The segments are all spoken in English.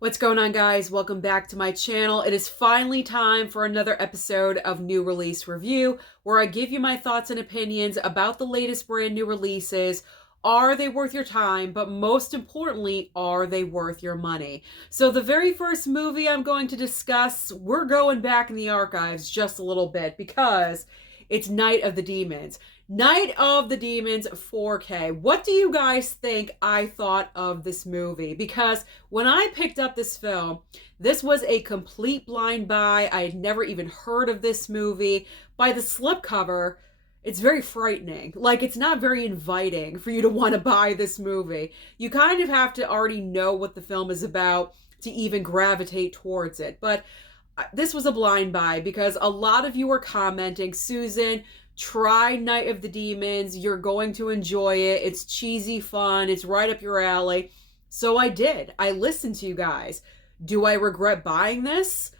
What's going on, guys? Welcome back to my channel. It is finally time for another episode of New Release Review, where I give you my thoughts and opinions about the latest brand new releases. Are they worth your time? But most importantly, are they worth your money? So the very first movie I'm going to discuss, we're going back in the archives just a little bit because it's Night of the Demons. Night of the Demons 4K. What do you guys think I thought of this movie? Because when I picked up this film, this was a complete blind buy. I had never even heard of this movie. By the slipcover, it's very frightening. Like, it's not very inviting for you to want to buy this movie. You kind of have to already know what the film is about to even gravitate towards it. But this was a blind buy because a lot of you were commenting, Susan, try Night of the Demons. You're going to enjoy it. It's cheesy fun. It's right up your alley. So I did. I listened to you guys. Do I regret buying this?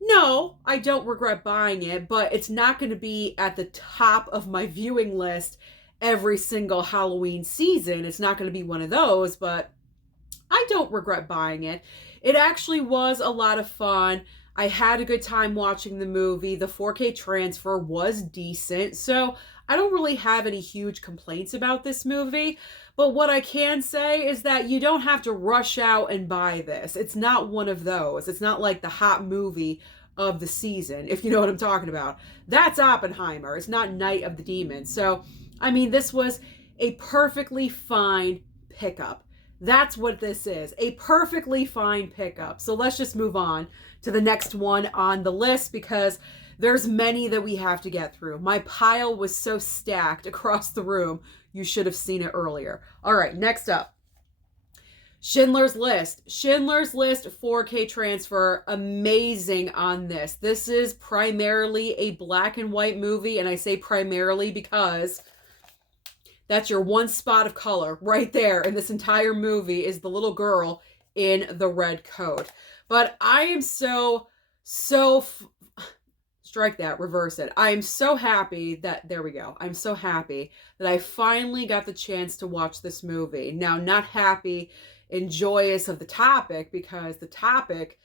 No, I don't regret buying it, but it's not going to be at the top of my viewing list every single Halloween season. It's not going to be one of those, but I don't regret buying it. It actually was a lot of fun. I had a good time watching the movie. The 4K transfer was decent, so I don't really have any huge complaints about this movie. But what I can say is that you don't have to rush out and buy this. It's not one of those. It's not like the hot movie of the season, if you know what I'm talking about. That's Oppenheimer. It's not Night of the Demons. So, I mean, this was a perfectly fine pickup. That's what this is, a perfectly fine pickup. So let's just move on to the next one on the list because there's many that we have to get through. My pile was so stacked across the room, you should have seen it earlier. All right, next up, Schindler's List. Schindler's List 4K transfer, amazing on this. This is primarily a black and white movie, and I say primarily because that's your one spot of color right there in this entire movie is the little girl in the red coat. But I am strike that, reverse it. I am so happy that, there we go. I'm so happy that I finally got the chance to watch this movie. Now, not happy and joyous of the topic because the topic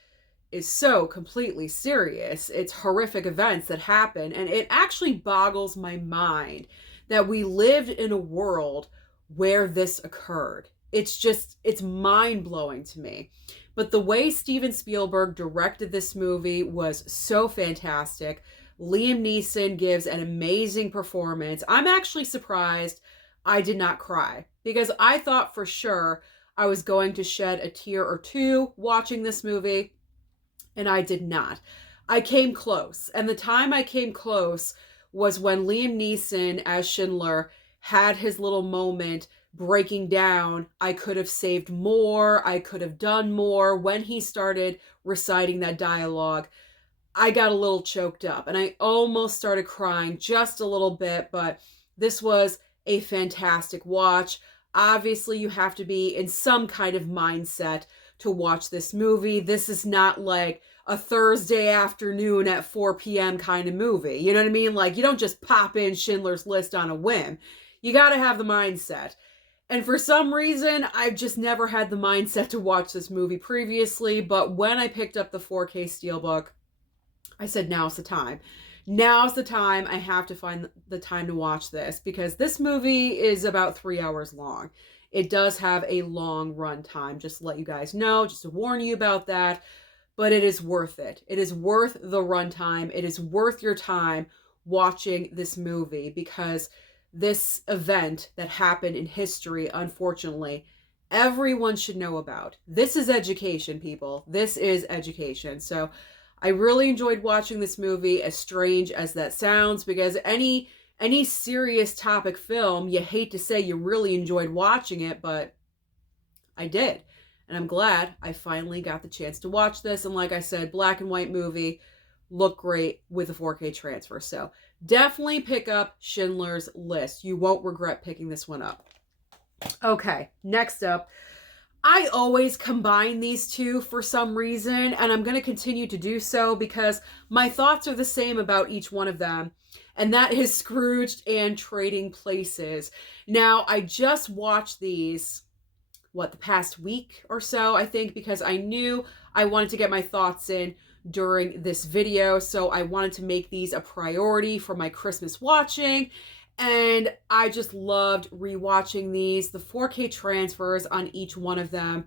is so completely serious. It's horrific events that happen, and it actually boggles my mind that we lived in a world where this occurred. It's mind-blowing to me. But the way Steven Spielberg directed this movie was so fantastic. Liam Neeson gives an amazing performance. I'm actually surprised I did not cry because I thought for sure I was going to shed a tear or two watching this movie, and I did not. I came close, and the time I came close was when Liam Neeson as Schindler had his little moment breaking down. I could have saved more. I could have done more. When he started reciting that dialogue, I got a little choked up and I almost started crying just a little bit, but this was a fantastic watch. Obviously, you have to be in some kind of mindset to watch this movie. This is not like a Thursday afternoon at 4 p.m. kind of movie. You know what I mean? Like, you don't just pop in Schindler's List on a whim. You got to have the mindset. And for some reason, I've just never had the mindset to watch this movie previously. But when I picked up the 4K Steelbook, I said, now's the time. Now's the time. I have to find the time to watch this because this movie is about 3 hours long. It does have a long run time, just to let you guys know, just to warn you about that. But it is worth it. It is worth the runtime. It is worth your time watching this movie because this event that happened in history, unfortunately, everyone should know about. This is education, people. This is education. So I really enjoyed watching this movie, as strange as that sounds, because any serious topic film, you hate to say you really enjoyed watching it, but I did. And I'm glad I finally got the chance to watch this. And like I said, black and white movie, looked great with a 4K transfer. So definitely pick up Schindler's List. You won't regret picking this one up. Okay, next up. I always combine these two for some reason, and I'm going to continue to do so because my thoughts are the same about each one of them, and that is Scrooged and Trading Places. Now, I just watched these the past week or so, I think, because I knew I wanted to get my thoughts in during this video. So I wanted to make these a priority for my Christmas watching. And I just loved rewatching these. The 4K transfers on each one of them,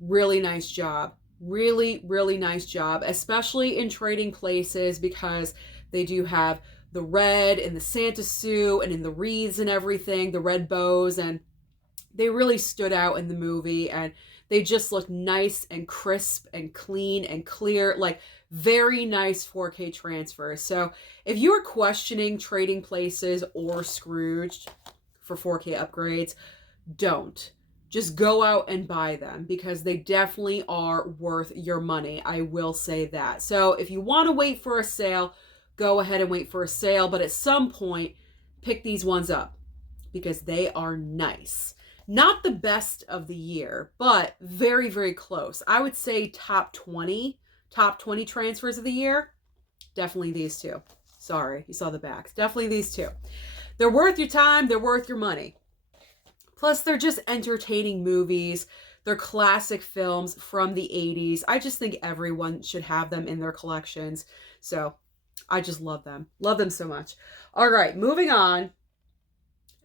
really nice job. Really, really nice job, especially in Trading Places, because they do have the red in the Santa suit and in the wreaths and everything, the red bows, and they really stood out in the movie, and they just look nice and crisp and clean and clear, like very nice 4K transfers. So if you are questioning Trading Places or Scrooged for 4K upgrades, don't. Just go out and buy them, because they definitely are worth your money. I will say that. So if you want to wait for a sale, go ahead and wait for a sale. But at some point, pick these ones up, because they are nice. Not the best of the year, but very, very close. I would say top 20 transfers of the year. Definitely these two. Sorry, you saw the backs. Definitely these two. They're worth your time. They're worth your money. Plus, they're just entertaining movies. They're classic films from the 80s. I just think everyone should have them in their collections. So I just love them. Love them so much. All right, moving on.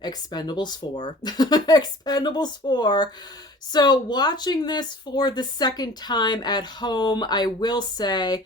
Expendables 4. Expendables 4. So watching this for the second time at home, I will say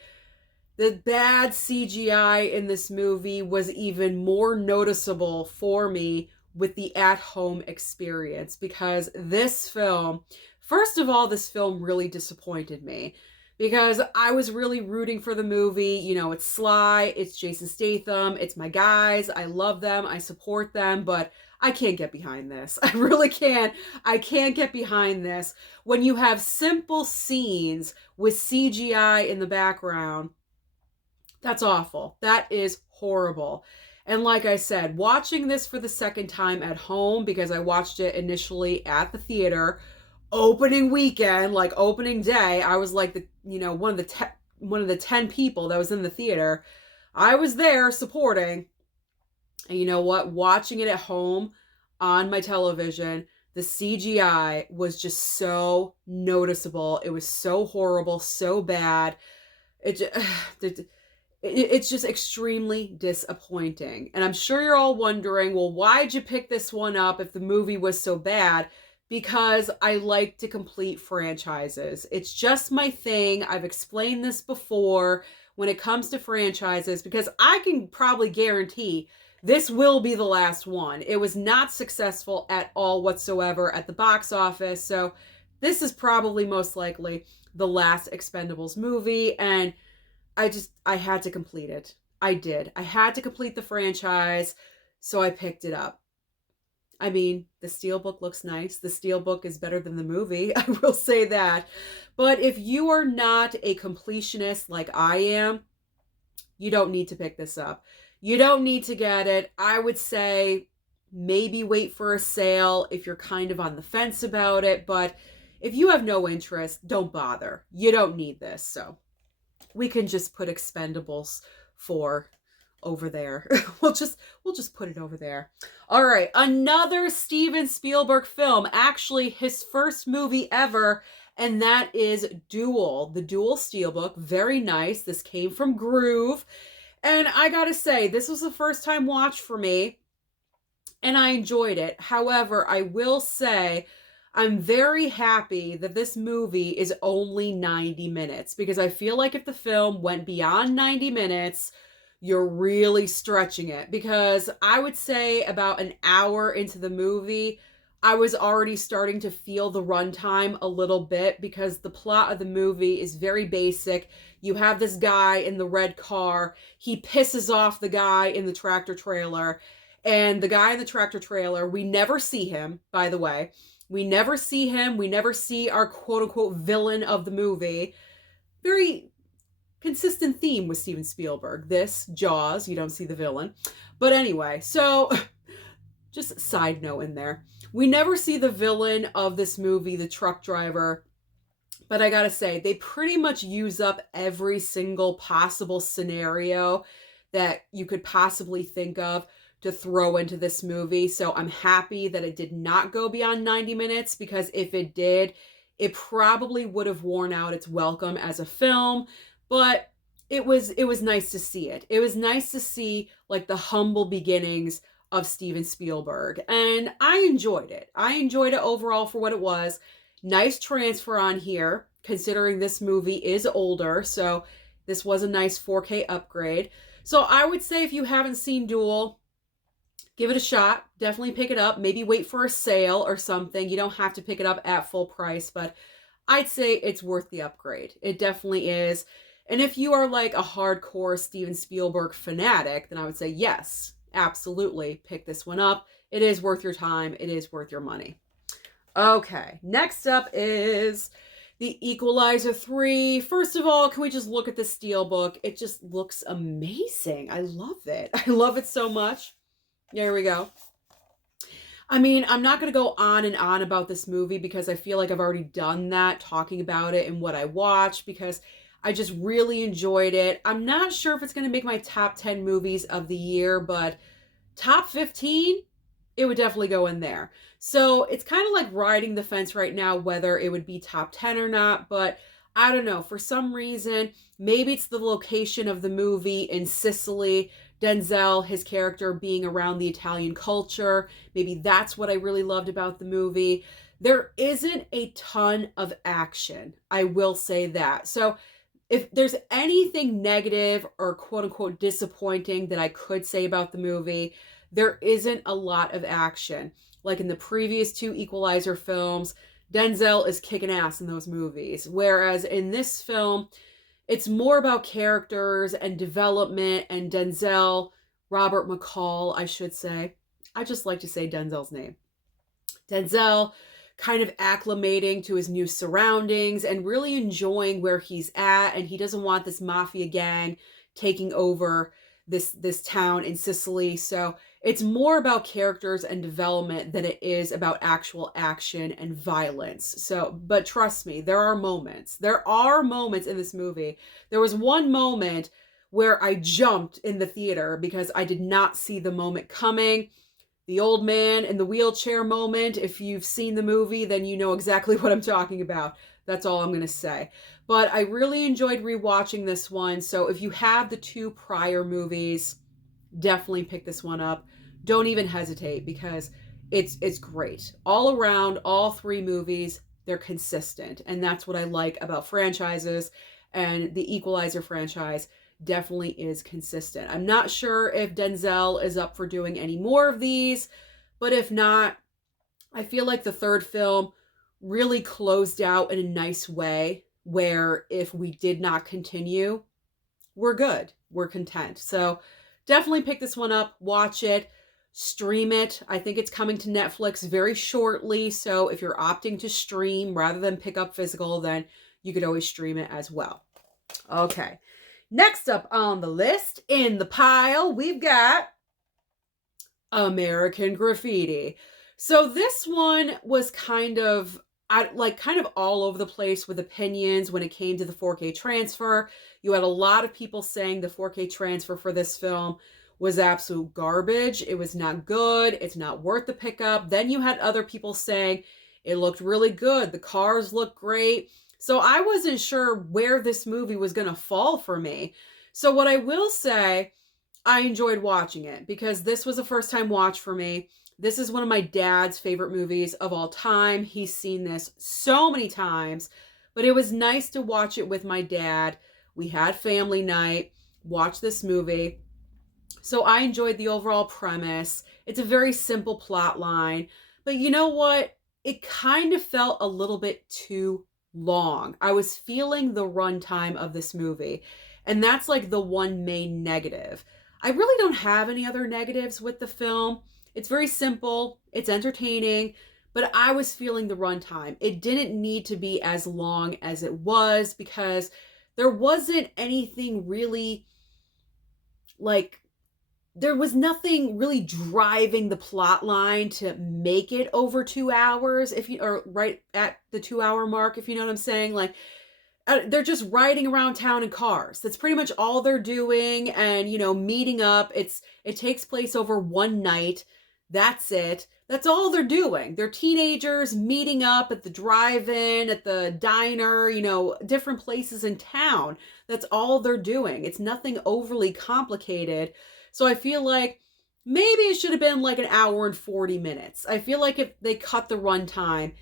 the bad CGI in this movie was even more noticeable for me with the at-home experience, because this film, first of all, this film really disappointed me, because I was really rooting for the movie. You know, it's Sly, it's Jason Statham, it's my guys. I love them, I support them, but I can't get behind this. I really can't. I can't get behind this. When you have simple scenes with CGI in the background, that's awful. That is horrible. And like I said, watching this for the second time at home, because I watched it initially at the theater, opening weekend, like opening day, I was like one of the 10 people that was in the theater. I was there supporting. And you know what? Watching it at home on my television, the CGI was just so noticeable. It was so horrible, so bad. It's just extremely disappointing. And I'm sure you're all wondering, well, why'd you pick this one up if the movie was so bad? Because I like to complete franchises. It's just my thing. I've explained this before when it comes to franchises, because I can probably guarantee this will be the last one. It was not successful at all whatsoever at the box office. So this is probably most likely the last Expendables movie. And I had to complete it. I did. I had to complete the franchise, so I picked it up. I mean, the Steelbook looks nice. The Steelbook is better than the movie. I will say that. But if you are not a completionist like I am, you don't need to pick this up. You don't need to get it. I would say maybe wait for a sale if you're kind of on the fence about it. But if you have no interest, don't bother. You don't need this. So we can just put Expendables 4 over there. we'll just put it over there. All right, another Steven Spielberg film, actually his first movie ever, and that is Duel. The Duel Steelbook, very nice. This came from Groove, and I gotta say, this was a first time watch for me, and I enjoyed it. However, I will say I'm very happy that this movie is only 90 minutes, because I feel like if the film went beyond 90 minutes, you're really stretching it. Because I would say about an hour into the movie, I was already starting to feel the runtime a little bit, because the plot of the movie is very basic. You have this guy in the red car. He pisses off the guy in the tractor trailer. And the guy in the tractor trailer, we never see him, by the way. We never see him. We never see our quote-unquote villain of the movie. Very consistent theme with Steven Spielberg. This, Jaws, you don't see the villain. But anyway, so just side note in there. We never see the villain of this movie, the truck driver. But I gotta say, they pretty much use up every single possible scenario that you could possibly think of to throw into this movie. So I'm happy that it did not go beyond 90 minutes, because if it did, it probably would have worn out its welcome as a film. But it was nice to see it. It was nice to see like the humble beginnings of Steven Spielberg, and I enjoyed it. I enjoyed it overall for what it was. Nice transfer on here, considering this movie is older, so this was a nice 4K upgrade. So I would say if you haven't seen Duel, give it a shot. Definitely pick it up. Maybe wait for a sale or something. You don't have to pick it up at full price, but I'd say it's worth the upgrade. It definitely is. And if you are like a hardcore Steven Spielberg fanatic, then I would say yes, absolutely pick this one up. It is worth your time. It is worth your money. Okay, next up is the Equalizer 3. First of all, can we just look at the steelbook? It just looks amazing. I love it. I love it so much. There we go. I mean, I'm not going to go on and on about this movie because I feel like I've already done that, talking about it and what I watched, because I just really enjoyed it. I'm not sure if it's going to make my top 10 movies of the year, but top 15, it would definitely go in there. So it's kind of like riding the fence right now, whether it would be top 10 or not, but I don't know. For some reason, maybe it's the location of the movie in Sicily, Denzel, his character being around the Italian culture. Maybe that's what I really loved about the movie. There isn't a ton of action, I will say that. So if there's anything negative or quote unquote disappointing that I could say about the movie, there isn't a lot of action. Like in the previous two Equalizer films, Denzel is kicking ass in those movies. Whereas in this film, it's more about characters and development, and Denzel, Robert McCall, I should say. I just like to say Denzel's name. Denzel kind of acclimating to his new surroundings and really enjoying where he's at, and he doesn't want this mafia gang taking over this town in Sicily. So it's more about characters and development than it is about actual action and violence. So, but trust me, there are moments. There are moments in this movie. There was one moment where I jumped in the theater because I did not see the moment coming. The old man in the wheelchair moment. If you've seen the movie, then you know exactly what I'm talking about. That's all I'm going to say. But I really enjoyed rewatching this one. So if you have the two prior movies, definitely pick this one up. Don't even hesitate, because it's great. All around, all three movies, they're consistent. And that's what I like about franchises. And the Equalizer franchise definitely is consistent. I'm not sure if Denzel is up for doing any more of these, but if not, I feel like the third film really closed out in a nice way, where if we did not continue, we're good. We're content. So definitely pick this one up, watch it, stream it. I think it's coming to Netflix very shortly. So if you're opting to stream rather than pick up physical, then you could always stream it as well. Okay. Next up on the list, in the pile, we've got American Graffiti. So this one was kind of all over the place with opinions when it came to the 4K transfer. You had a lot of people saying the 4K transfer for this film was absolute garbage. It was not good. It's not worth the pickup. Then you had other people saying it looked really good. The cars looked great. So I wasn't sure where this movie was going to fall for me. So what I will say, I enjoyed watching it because this was a first time watch for me. This is one of my dad's favorite movies of all time. He's seen this so many times, but it was nice to watch it with my dad. We had family night, watched this movie. So I enjoyed the overall premise. It's a very simple plot line, but you know what? It kind of felt a little bit too long. I was feeling the runtime of this movie, and that's like the one main negative. I really don't have any other negatives with the film. It's very simple, it's entertaining, but I was feeling the runtime. It didn't need to be as long as it was because there wasn't anything really, like, there was nothing really driving the plot line to make it over 2 hours, or right at the 2 hour mark, if you know what I'm saying. Like, they're just riding around town in cars. That's pretty much all they're doing, and meeting up. It takes place over one night. That's it. That's all they're doing. They're teenagers meeting up at the drive-in, at the diner, different places in town. That's all they're doing. It's nothing overly complicated. So I feel like maybe it should have been like an hour and 40 minutes. I feel like if they cut the runtime,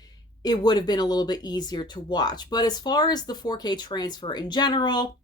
it would have been a little bit easier to watch. But as far as the 4K transfer in general,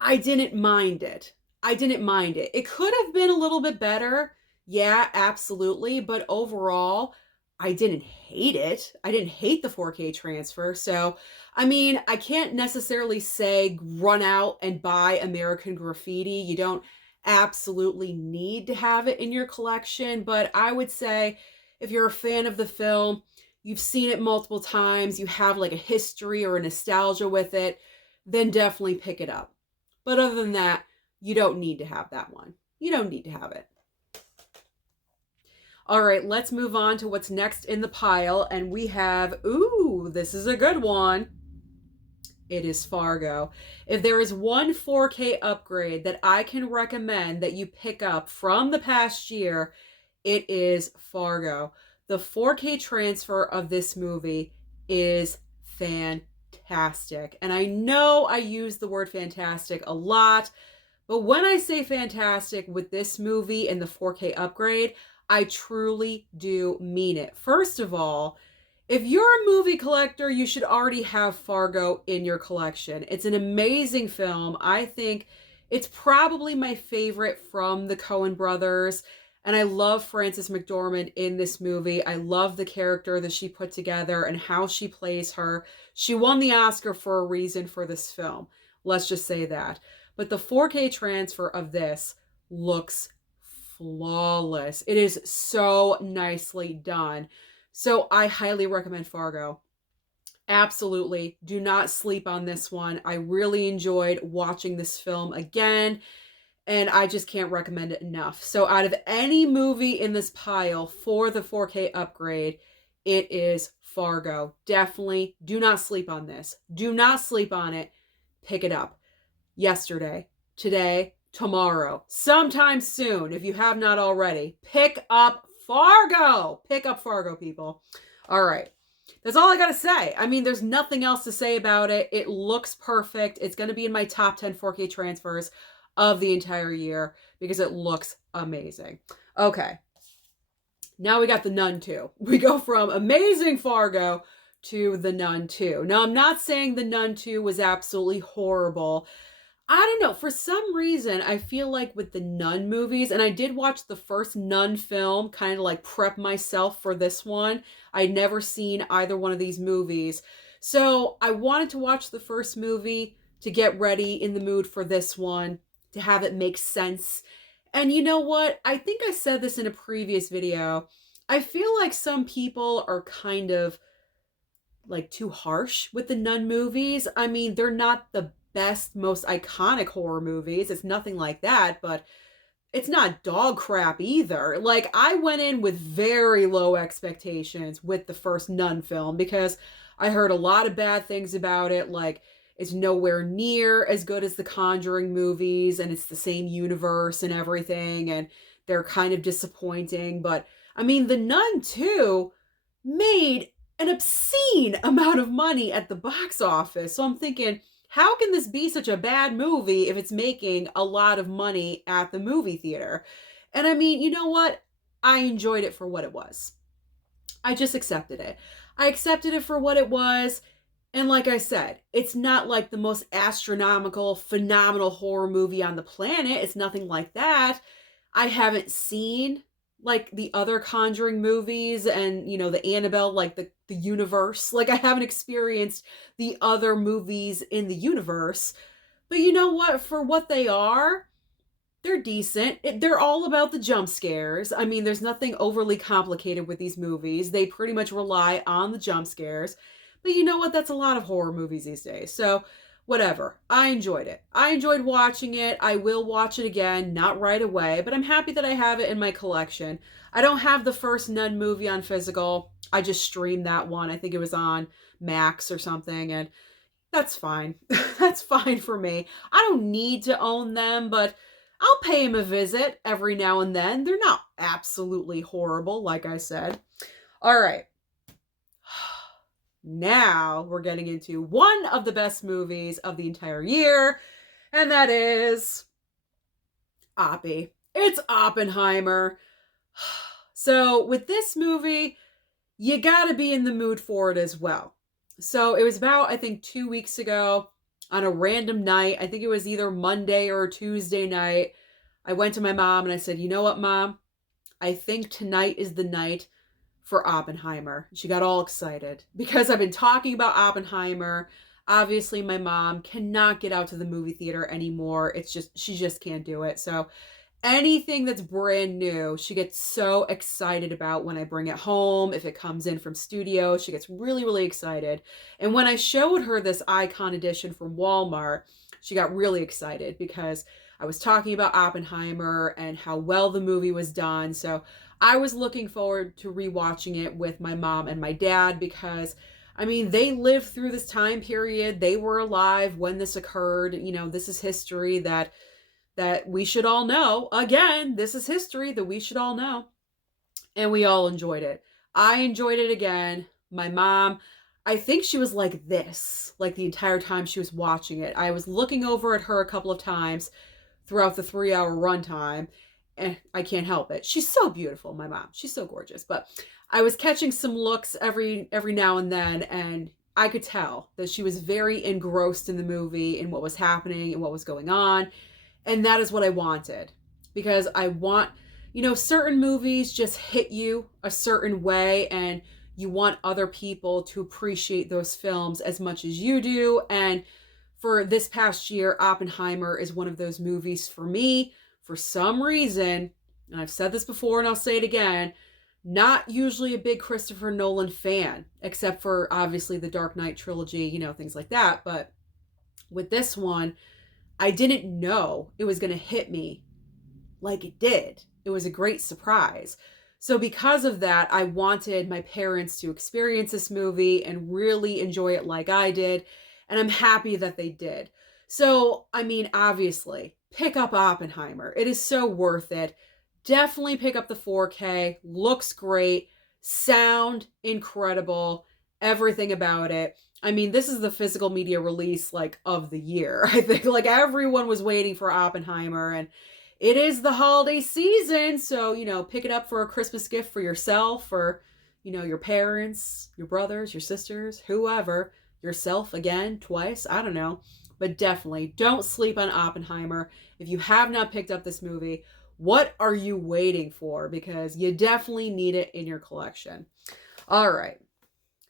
I didn't mind it. I didn't mind it. It could have been a little bit better. Yeah, absolutely. But overall, I didn't hate it. I didn't hate the 4K transfer. So, I mean, I can't necessarily say run out and buy American Graffiti. You don't absolutely need to have it in your collection. But I would say if you're a fan of the film, you've seen it multiple times, you have like a history or a nostalgia with it, then definitely pick it up. But other than that, you don't need to have that one. You don't need to have it. All right, let's move on to what's next in the pile. And we have, ooh, this is a good one. It is Fargo. If there is one 4K upgrade that I can recommend that you pick up from the past year, it is Fargo. The 4K transfer of this movie is fantastic. And I know I use the word fantastic a lot, but when I say fantastic with this movie and the 4K upgrade, I truly do mean it. First of all, if you're a movie collector, you should already have Fargo in your collection. It's an amazing film. I think it's probably my favorite from the Coen brothers. And I love Frances McDormand in this movie. I love the character that she put together and how she plays her. She won the Oscar for a reason for this film. Let's just say that. But the 4K transfer of this looks flawless. It is so nicely done. So I highly recommend Fargo. Absolutely. Do not sleep on this one. I really enjoyed watching this film again, and I just can't recommend it enough. So out of any movie in this pile for the 4K upgrade, it is Fargo. Definitely do not sleep on this. Do not sleep on it. Pick it up. Yesterday, today, tomorrow, sometime soon, if you have not already. Pick up Fargo. Pick up Fargo, people. All right. That's all I got to say. I mean, there's nothing else to say about it. It looks perfect. It's going to be in my top 10 4K transfers of the entire year because it looks amazing. Okay. Now we got The Nun 2. We go from amazing Fargo to The Nun 2. Now, I'm not saying The Nun 2 was absolutely horrible. I don't know. For some reason, I feel like with the Nun movies, and I did watch the first Nun film, kind of like prep myself for this one. I'd never seen either one of these movies. So I wanted to watch the first movie to get ready in the mood for this one, to have it make sense. And you know what? I think I said this in a previous video. I feel like some people are kind of like too harsh with the Nun movies. I mean, they're not the best, most iconic horror movies. It's nothing like that, but it's not dog crap either. Like, I went in with very low expectations with the first Nun film because I heard a lot of bad things about it. Like, it's nowhere near as good as the Conjuring movies, and it's the same universe and everything, and they're kind of disappointing. But I mean, The Nun 2 made an obscene amount of money at the box office. So I'm thinking, how can this be such a bad movie if it's making a lot of money at the movie theater? And I mean, you know what? I enjoyed it for what it was. I just accepted it. I accepted it for what it was. And like I said, it's not like the most astronomical, phenomenal horror movie on the planet. It's nothing like that. I haven't seen like the other Conjuring movies and, you know, the Annabelle, like the universe. Like, I haven't experienced the other movies in the universe. But you know what? For what they are, they're decent. They're all about the jump scares. I mean, there's nothing overly complicated with these movies. They pretty much rely on the jump scares. But you know what? That's a lot of horror movies these days. So whatever. I enjoyed it. I enjoyed watching it. I will watch it again, not right away, but I'm happy that I have it in my collection. I don't have the first Nun movie on physical. I just streamed that one. I think it was on Max or something, and That's fine. That's fine for me. I don't need to own them, but I'll pay him a visit every now and then. They're not absolutely horrible, like I said. All right. Now we're getting into one of the best movies of the entire year, and that is Oppie. It's Oppenheimer. So, with this movie, you gotta be in the mood for it as well. So, it was about, I think, 2 weeks ago on a random night. I think it was either Monday or Tuesday night. I went to my mom and I said, "You know what, Mom? I think tonight is the night for Oppenheimer." She got all excited because I've been talking about Oppenheimer. Obviously, my mom cannot get out to the movie theater anymore. It's just, she just can't do it. So anything that's brand new, she gets so excited about when I bring it home. If it comes in from studio, she gets really, really excited. And when I showed her this icon edition from Walmart, she got really excited because I was talking about Oppenheimer and how well the movie was done. So I was looking forward to rewatching it with my mom and my dad because, I mean, they lived through this time period. They were alive when this occurred. You know, this is history that we should all know. Again, this is history that we should all know. And we all enjoyed it. I enjoyed it again. My mom, I think she was like this, like the entire time she was watching it. I was looking over at her a couple of times throughout the 3 hour runtime, and I can't help it. She's so beautiful, my mom. She's so gorgeous. But I was catching some looks every now and then, and I could tell that she was very engrossed in the movie and what was happening and what was going on. And that is what I wanted, because I want, you know, certain movies just hit you a certain way, and you want other people to appreciate those films as much as you do. And for this past year, Oppenheimer is one of those movies for me. For some reason, and I've said this before and I'll say it again, not usually a big Christopher Nolan fan, except for obviously the Dark Knight trilogy, you know, things like that. But with this one, I didn't know it was going to hit me like it did. It was a great surprise. So because of that, I wanted my parents to experience this movie and really enjoy it like I did. And I'm happy that they did. So, I mean, obviously, pick up Oppenheimer. It is so worth it. Definitely pick up the 4K. Looks great. Sound incredible. Everything about it. I mean, this is the physical media release like of the year. I think like everyone was waiting for Oppenheimer, and it is the holiday season, so, you know, pick it up for a Christmas gift for yourself or, you know, your parents, your brothers, your sisters, whoever, yourself again, twice, I don't know. But definitely don't sleep on Oppenheimer. If you have not picked up this movie, what are you waiting for? Because you definitely need it in your collection. All right.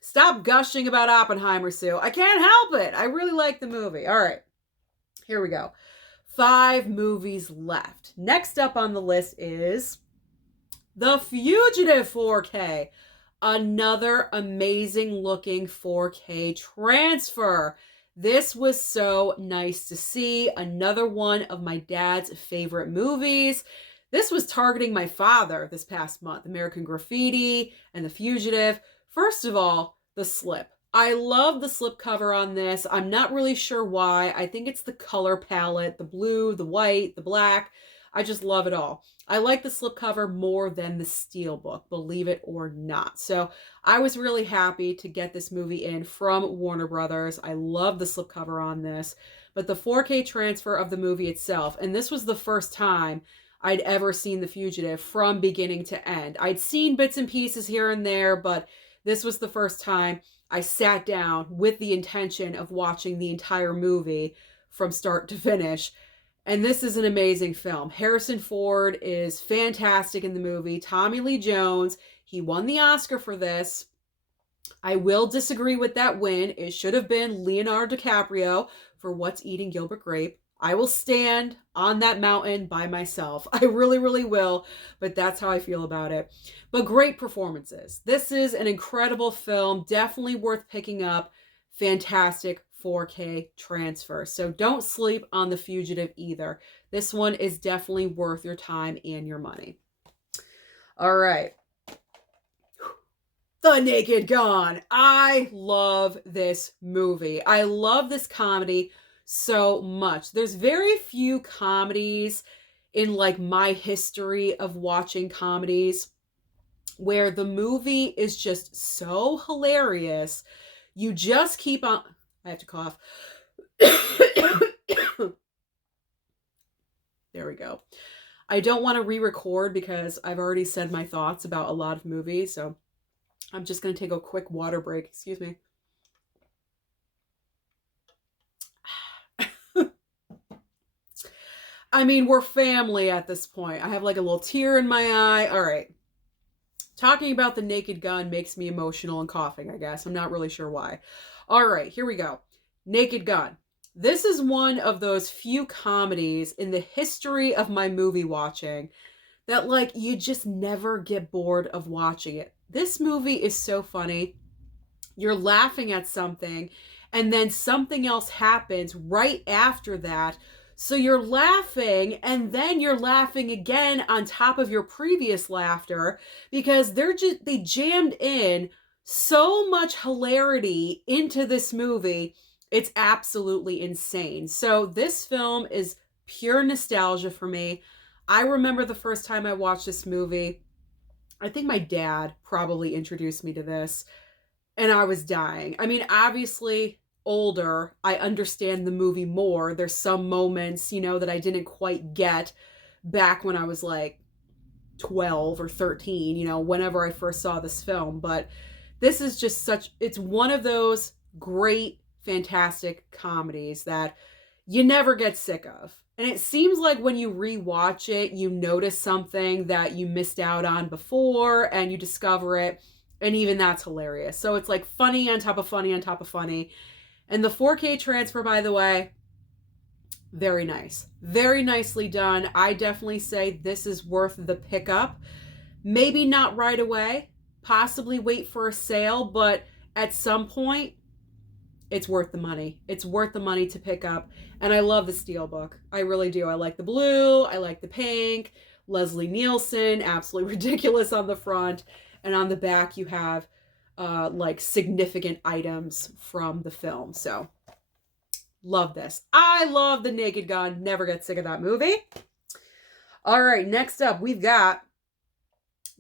Stop gushing about Oppenheimer, Sue. I can't help it. I really like the movie. All right. Here we go. 5 movies left. Next up on the list is The Fugitive 4K. Another amazing looking 4K transfer. This was so nice to see. Another one of my dad's favorite movies. This was targeting my father this past month. American Graffiti and The Fugitive. First of all, the slip. I love the slipcover on this. I'm not really sure why. I think it's the color palette, the blue, the white, the black. I just love it all. I like the slipcover more than the steelbook, believe it or not. So I was really happy to get this movie in from Warner Brothers. I love the slipcover on this. But the 4K transfer of the movie itself, and this was the first time I'd ever seen The Fugitive from beginning to end. I'd seen bits and pieces here and there, but this was the first time I sat down with the intention of watching the entire movie from start to finish. And this is an amazing film. Harrison Ford is fantastic in the movie. Tommy Lee Jones, he won the Oscar for this. I will disagree with that win. It should have been Leonardo DiCaprio for What's Eating Gilbert Grape. I will stand on that mountain by myself. I really, really will. But that's how I feel about it. But great performances. This is an incredible film. Definitely worth picking up. Fantastic 4K transfer. So don't sleep on The Fugitive either. This one is definitely worth your time and your money. All right. The Naked Gun. I love this movie. I love this comedy so much. There's very few comedies in like my history of watching comedies where the movie is just so hilarious. You just keep on. I have to cough. There we go. I don't want to re-record because I've already said my thoughts about a lot of movies, so I'm just going to take a quick water break. Excuse me. I mean, we're family at this point. I have like a little tear in my eye. All right. Talking about The Naked Gun makes me emotional and coughing, I guess. I'm not really sure why. All right, here we go. Naked Gun. This is one of those few comedies in the history of my movie watching that, like, you just never get bored of watching it. This movie is so funny. You're laughing at something, and then something else happens right after that. So you're laughing, and then you're laughing again on top of your previous laughter because they jammed in so much hilarity into this movie. It's absolutely insane. So this film is pure nostalgia for me. I remember the first time I watched this movie. I think my dad probably introduced me to this, and I was dying. I mean, obviously, older, I understand the movie more. There's some moments, that I didn't quite get back when I was like 12 or 13, whenever I first saw this film. But this is just it's one of those great, fantastic comedies that you never get sick of. And it seems like when you rewatch it, you notice something that you missed out on before and you discover it. And even that's hilarious. So it's like funny on top of funny on top of funny. And the 4K transfer, by the way, very nice. Very nicely done. I definitely say this is worth the pickup. Maybe not right away. Possibly wait for a sale. But at some point, it's worth the money. It's worth the money to pick up. And I love the Steelbook. I really do. I like the blue. I like the pink. Leslie Nielsen, absolutely ridiculous on the front. And on the back, you have like significant items from the film. So love this. I love The Naked Gun. Never get sick of that movie. All right, next up, we've got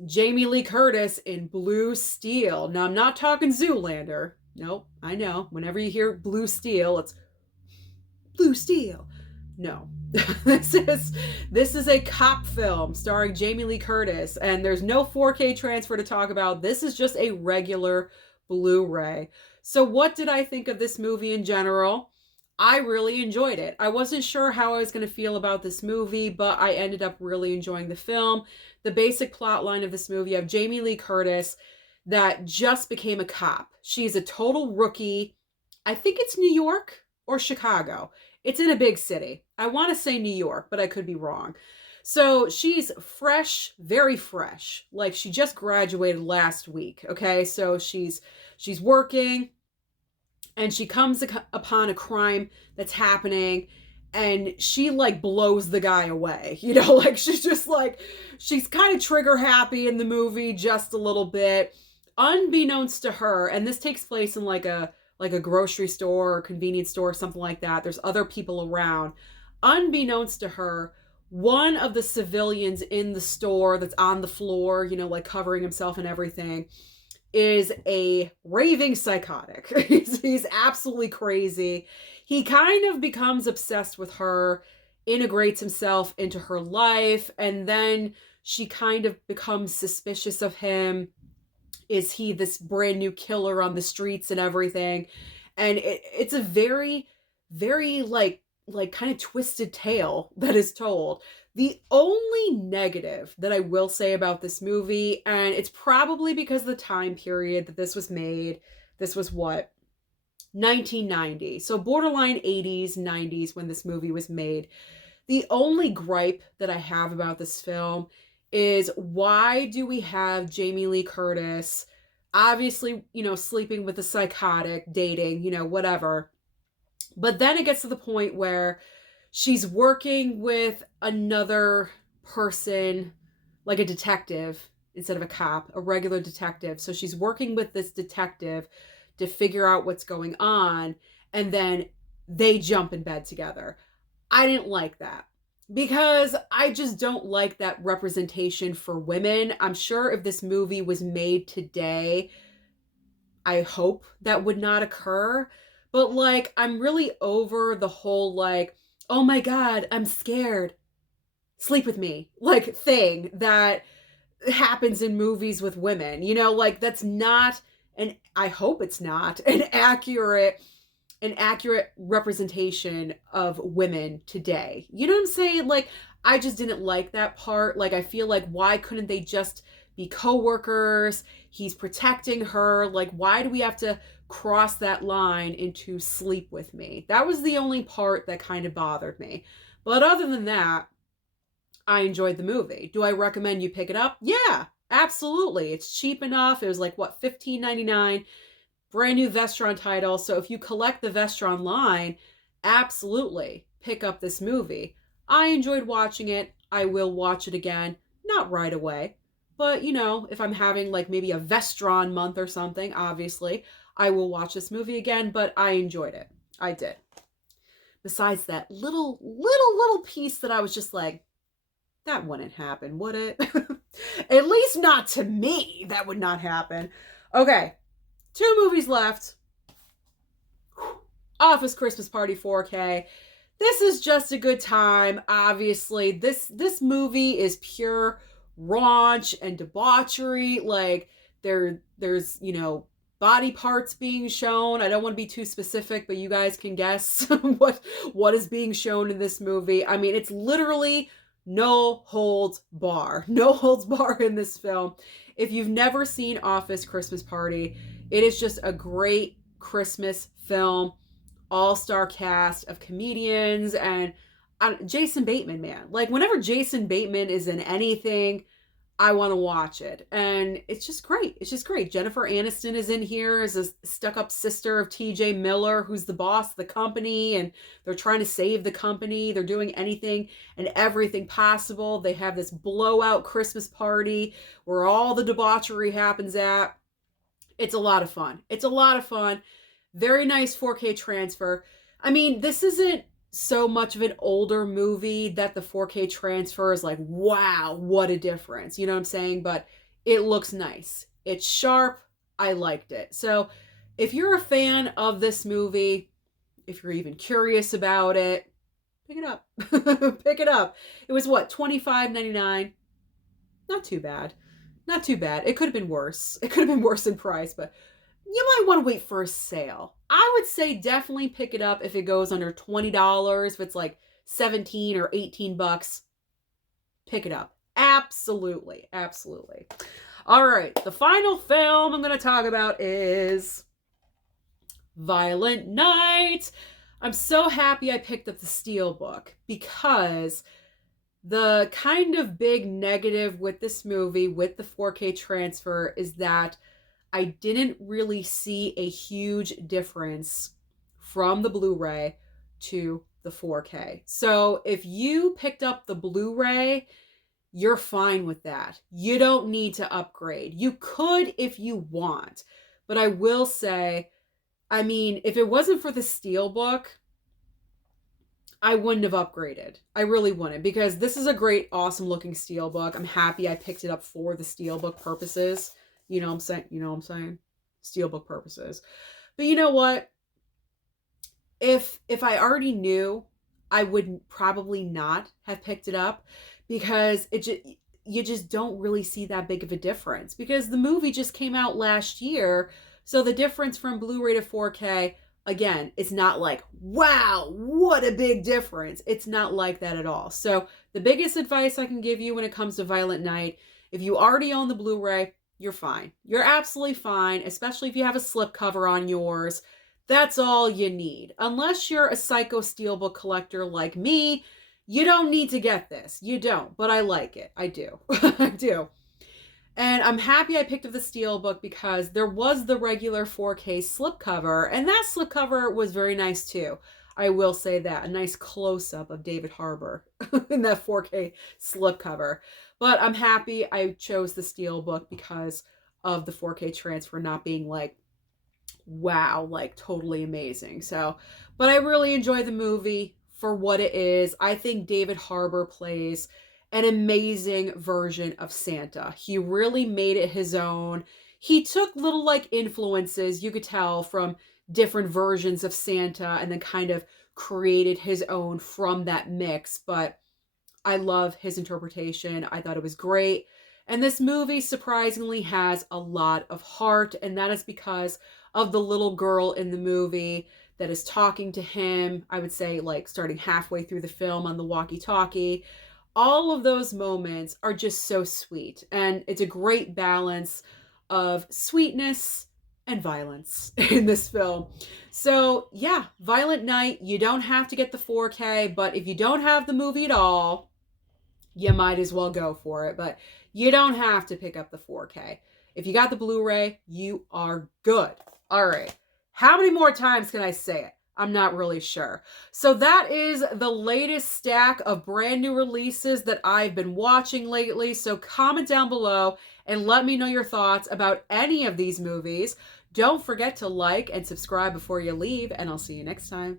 Jamie Lee Curtis in Blue Steel. Now, I'm not talking Zoolander. Nope, I know. Whenever you hear Blue Steel, it's Blue Steel. No. This is a cop film starring Jamie Lee Curtis, and there's no 4K transfer to talk about. This is just a regular Blu-ray. So what did I think of this movie in general? I really enjoyed it. I wasn't sure how I was going to feel about this movie, but I ended up really enjoying the film. The basic plot line of this movie, you have Jamie Lee Curtis that just became a cop. She's a total rookie. I think it's New York or Chicago. It's in a big city. I want to say New York, but I could be wrong. So she's fresh, very fresh. Like she just graduated last week. Okay, so she's working, and she comes upon a crime that's happening, and she like blows the guy away. Like she's kind of trigger happy in the movie just a little bit, unbeknownst to her. And this takes place in like a grocery store or convenience store or something like that. There's other people around. Unbeknownst to her, one of the civilians in the store that's on the floor, like covering himself and everything, is a raving psychotic. He's absolutely crazy. He kind of becomes obsessed with her, integrates himself into her life, and then she kind of becomes suspicious of him. Is he this brand new killer on the streets and everything? And it's a very, very like kind of twisted tale that is told. The only negative that I will say about this movie, and it's probably because of the time period that this was made. This was what? 1990. So borderline 80s, 90s when this movie was made. The only gripe that I have about this film is, why do we have Jamie Lee Curtis, obviously, sleeping with a psychotic, dating, whatever. But then it gets to the point where she's working with another person, like a detective, instead of a cop, a regular detective. So she's working with this detective to figure out what's going on, and then they jump in bed together. I didn't like that because I just don't like that representation for women. I'm sure if this movie was made today, I hope that would not occur. But like, I'm really over the whole like, oh my God, I'm scared. Sleep with me, like thing that happens in movies with women. You know, like that's not, and I hope it's not an accurate representation of women today. You know what I'm saying? Like, I just didn't like that part. Like, I feel like, why couldn't they just be coworkers? He's protecting her. Like, why do we have to cross that line into sleep with me? That was the only part that kind of bothered me. But other than that, I enjoyed the movie. Do I recommend you pick it up? Yeah, absolutely. It's cheap enough. It was like, what, $15.99? Brand new Vestron title. So if you collect the Vestron line, absolutely pick up this movie. I enjoyed watching it. I will watch it again. Not right away. But, you know, if I'm having like maybe a Vestron month or something, obviously, I will watch this movie again. But I enjoyed it. I did. Besides that little piece that I was just like, that wouldn't happen, would it? At least not to me. That would not happen. Okay. 2 movies left. Office Christmas Party 4K. This is just a good time. Obviously, this movie is pure raunch and debauchery. Like there's, you know, body parts being shown. I don't want to be too specific, but you guys can guess what is being shown in this movie. I mean, it's literally no holds bar. No holds bar in this film. If you've never seen Office Christmas Party, it is just a great Christmas film. All-star cast of comedians and Jason Bateman, man. Like, whenever Jason Bateman is in anything, I want to watch it. And it's just great. It's just great. Jennifer Aniston is in here as a stuck-up sister of TJ Miller, who's the boss of the company, and they're trying to save the company. They're doing anything and everything possible. They have this blowout Christmas party where all the debauchery happens at. It's a lot of fun. It's a lot of fun. Very nice 4K transfer. I mean, this isn't so much of an older movie that the 4K transfer is like, wow, what a difference. You know what I'm saying? But it looks nice. It's sharp. I liked it. So if you're a fan of this movie, if you're even curious about it, pick it up. Pick it up. It was what, $25.99? Not too bad. Not too bad. It could have been worse. It could have been worse in price, but you might want to wait for a sale. I would say definitely pick it up if it goes under $20. If it's like 17 or 18 bucks, pick it up. Absolutely. Absolutely. All right. The final film I'm going to talk about is Violent Night. I'm so happy I picked up the Steelbook because the kind of big negative with this movie, with the 4K transfer, is that I didn't really see a huge difference from the Blu-ray to the 4K. So if you picked up the Blu-ray, you're fine with that. You don't need to upgrade. You could if you want. But I will say, I mean, if it wasn't for the Steelbook, I wouldn't have upgraded. I really wouldn't, because this is a great, awesome looking Steelbook. I'm happy I picked it up for the Steelbook purposes. You know what I'm saying? You know what I'm saying? Steelbook purposes. But you know what? If I already knew, I would probably not have picked it up, because you just don't really see that big of a difference, because the movie just came out last year. So the difference from Blu-ray to 4K, again, it's not like, wow, what a big difference. It's not like that at all. So the biggest advice I can give you when it comes to Violent Night, if you already own the Blu-ray, you're fine. You're absolutely fine, especially if you have a slipcover on yours. That's all you need. Unless you're a psycho Steelbook collector like me, you don't need to get this. You don't, but I like it. I do. I do. And I'm happy I picked up the Steelbook because there was the regular 4K slipcover, and that slipcover was very nice too. I will say that. A nice close-up of David Harbour in that 4K slipcover. But I'm happy I chose the Steelbook because of the 4K transfer not being like, wow, like totally amazing. So, but I really enjoy the movie for what it is. I think David Harbour plays an amazing version of Santa. He really made it his own. He took little like influences, you could tell, from different versions of Santa and then kind of created his own from that mix. But I love his interpretation. I thought it was great. And this movie surprisingly has a lot of heart, and that is because of the little girl in the movie that is talking to him, I would say, like starting halfway through the film on the walkie talkie. All of those moments are just so sweet, and it's a great balance of sweetness and violence in this film. So, yeah, Violent Night, you don't have to get the 4K, but if you don't have the movie at all, you might as well go for it. But you don't have to pick up the 4K. If you got the Blu-ray, you are good. All right. How many more times can I say it? I'm not really sure. So that is the latest stack of brand new releases that I've been watching lately. So comment down below and let me know your thoughts about any of these movies. Don't forget to like and subscribe before you leave, and I'll see you next time.